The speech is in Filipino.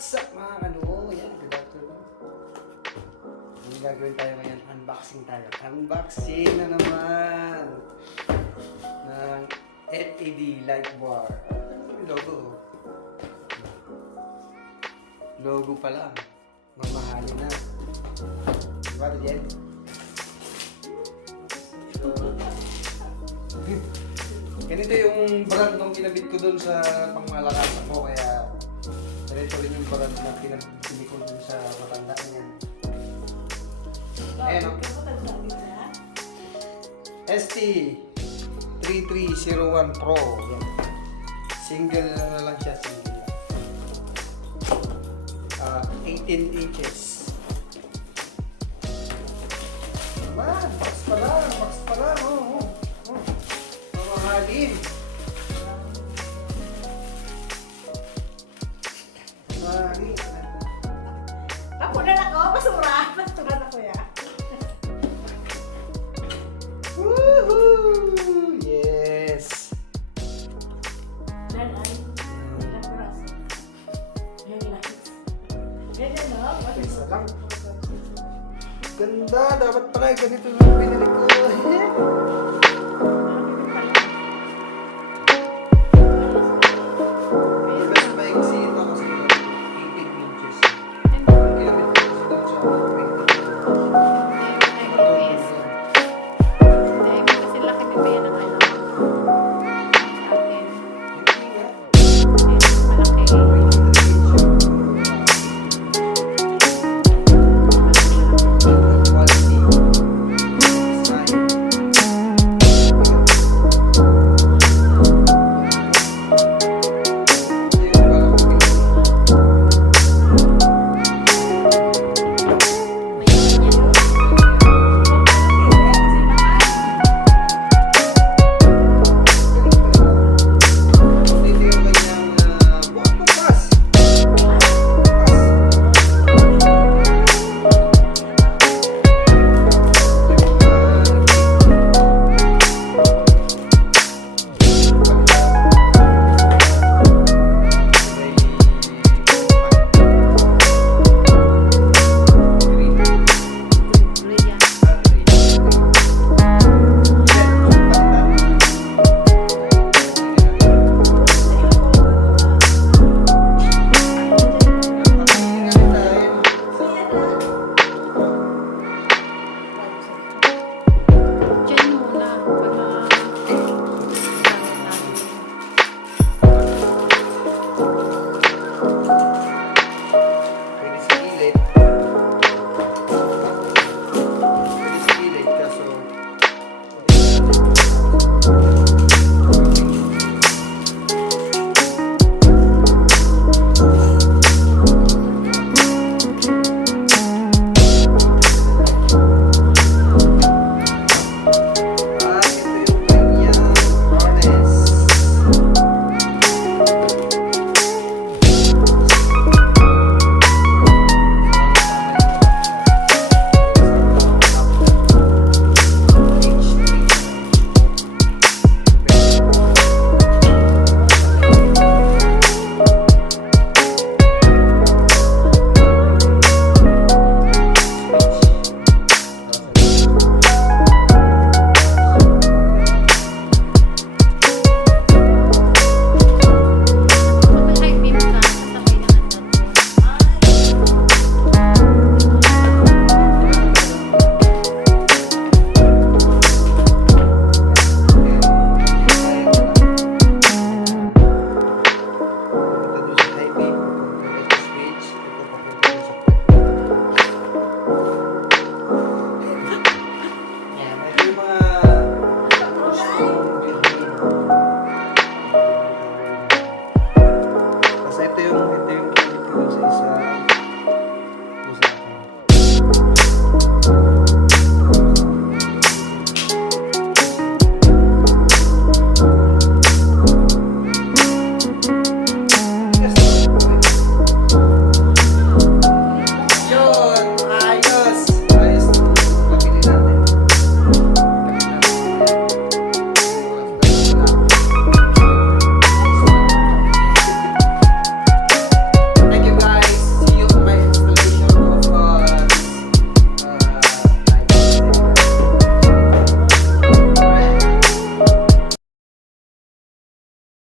What's up mga kano? Yan, good afternoon. Ang gagawin tayo ngayon, unboxing tayo. Unboxing na naman ng LED light bar. Ano yung logo? Logo pa lang. Mamahalin na. Diba ito yan? Ganito yung brand nung kinabit ko doon sa pangmalakasan ko, kaya ganito rin yung brand na pinabili ko doon sa matandaan niya. Ayan o. ST3301 Pro. Yan. Single na lang siya, single lang. 18 inches. Naman, box pa lang, oh. Mamahalin. Mamahalin. Ako na lang ako, basura. Basura na ko ya. Woohoo! Yes! Dan ay, ilang piraso. Ayan, ligth. Ganyan no? Isa lang. Ganda! Dapat pala ganito yung binili ko.